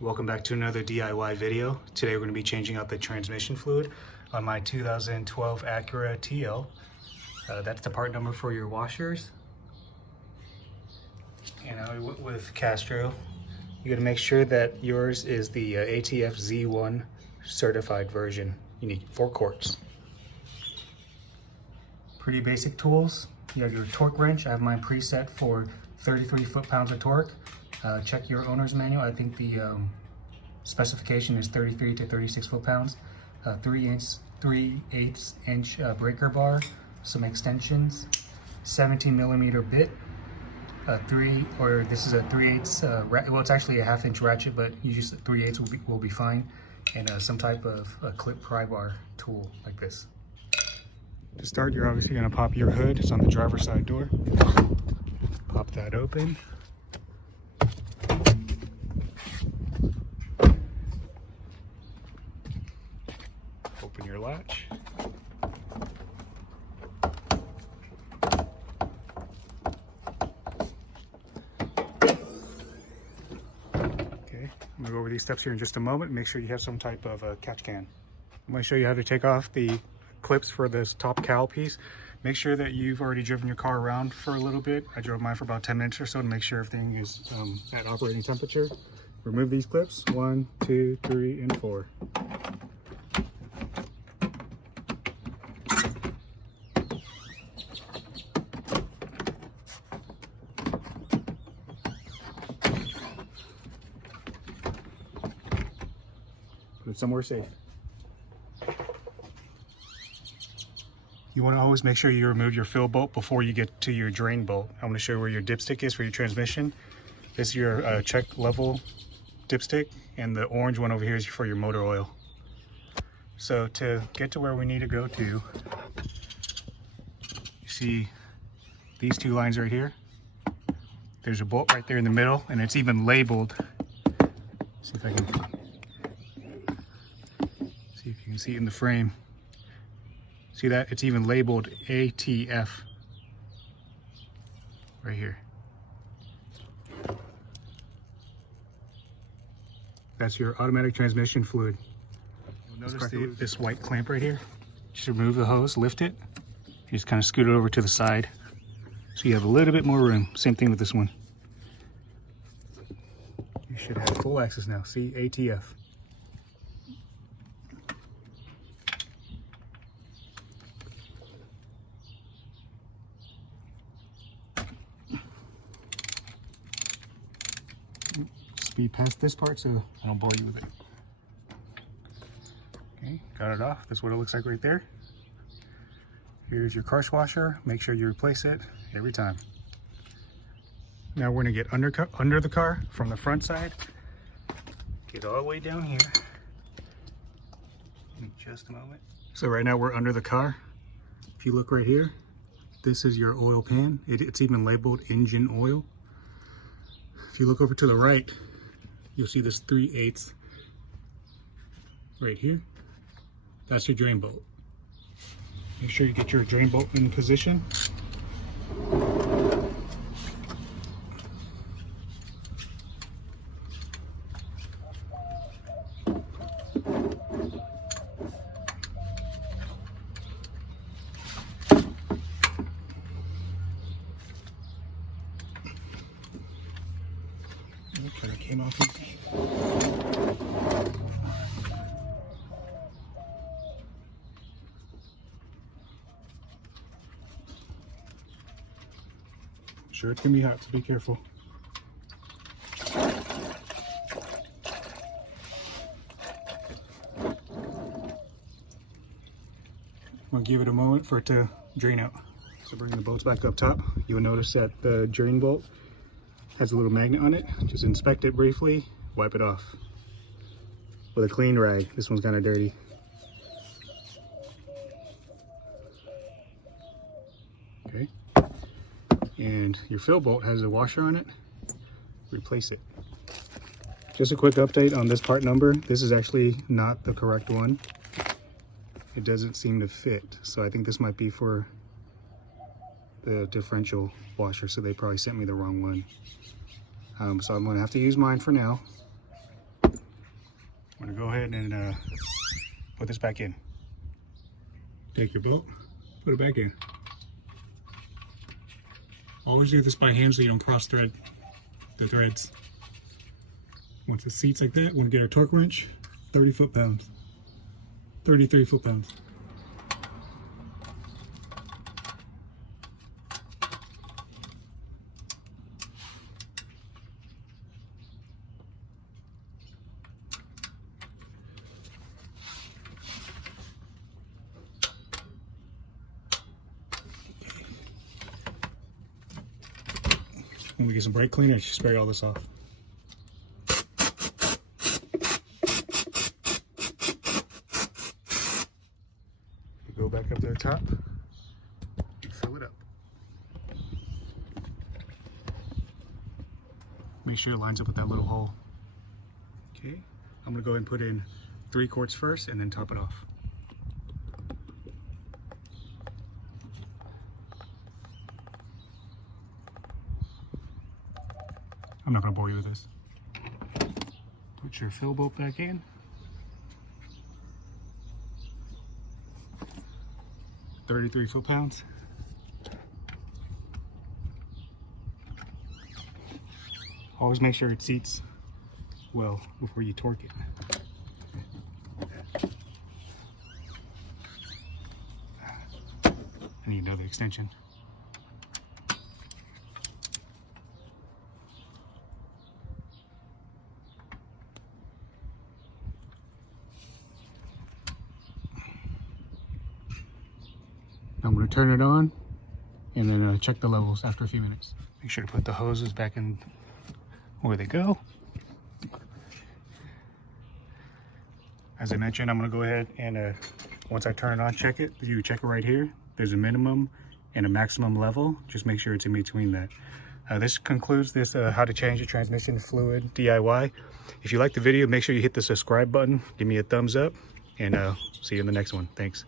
Welcome back to another DIY video. Today we're going to be changing out the transmission fluid on my 2012 Acura TL. That's the part number for your washers. And with Castro, you got to make sure that yours is the ATF Z1 certified version. You need 4 quarts. Pretty basic tools. You have your torque wrench. I have mine preset for 33 foot-pounds of torque. Check your owner's manual. I think the specification is 33 to 36 foot-pounds. 3/8 inch breaker bar, some extensions, 17 millimeter bit, this is a 3/8. Well, it's actually a 1/2 inch ratchet, but you use 3/8 will be fine, and some type of clip pry bar tool like this. To start, you're obviously going to pop your hood. It's on the driver's side door. Pop that open. Open your latch. Okay, I'm gonna go over these steps here in just a moment. Make sure you have some type of catch can. I'm gonna show you how to take off the clips for this top cowl piece. Make sure that you've already driven your car around for a little bit. I drove mine for about 10 minutes or so to make sure everything is at operating temperature. Remove these clips, 1, 2, 3, and 4. Put it somewhere safe. You want to always make sure you remove your fill bolt before you get to your drain bolt. I'm going to show you where your dipstick is for your transmission. This is your check level dipstick, and the orange one over here is for your motor oil. So to get to where we need to go to, you see these 2 lines right here. There's a bolt right there in the middle, and it's even labeled. See if you can see it in the frame. See that? It's even labeled ATF right here. That's your automatic transmission fluid. You'll notice this white clamp right here. Just remove the hose, lift it, you just kind of scoot it over to the side so you have a little bit more room. Same thing with this one. You should have full access now. See, ATF. Speed past this part so I don't bore you with it. Okay, got it off. That's what it looks like right there. Here's your crush washer. Make sure you replace it every time. Now we're gonna get under the car from the front side. Get all the way down here. In just a moment. So right now we're under the car. If you look right here, this is your oil pan. It's even labeled engine oil. If you look over to the right, you'll see this 3/8 right here. That's your drain bolt. Make sure you get your drain bolt in position. Okay, it came off easy. Sure, it can be hot, so be careful. I'm gonna give it a moment for it to drain out. So bringing the bolts back up top, you will notice that the drain bolt has a little magnet on it. Just inspect it briefly, wipe it off with a clean rag. This one's kind of dirty. Okay. And your fill bolt has a washer on it. Replace it. Just a quick update on this part number. This is actually not the correct one. It doesn't seem to fit. So I think this might be for the differential washer, so they probably sent me the wrong one. So I'm gonna have to use mine for now. I'm gonna go ahead and put this back in. Take your bolt, put it back in. Always do this by hand so you don't cross thread the threads. Once it seats like that, we're gonna get our torque wrench, 30 foot-pounds, 33 foot-pounds. When we get some brake cleaner, just spray all this off. Go back up to the top and fill it up. Make sure it lines up with that little hole. Okay, I'm gonna go ahead and put in 3 quarts first and then top it off. I'm not gonna bore you with this. Put your fill bolt back in. $33 foot-pounds. Always make sure it seats well before you torque it. I need another extension. I'm going to turn it on and then check the levels after a few minutes. Make sure to put the hoses back in where they go. As I mentioned, I'm going to go ahead and once I turn it on, check it. You check it right here. There's a minimum and a maximum level. Just make sure it's in between that. This concludes this how to change the transmission fluid DIY. If you like the video, make sure you hit the subscribe button. Give me a thumbs up and see you in the next one. Thanks.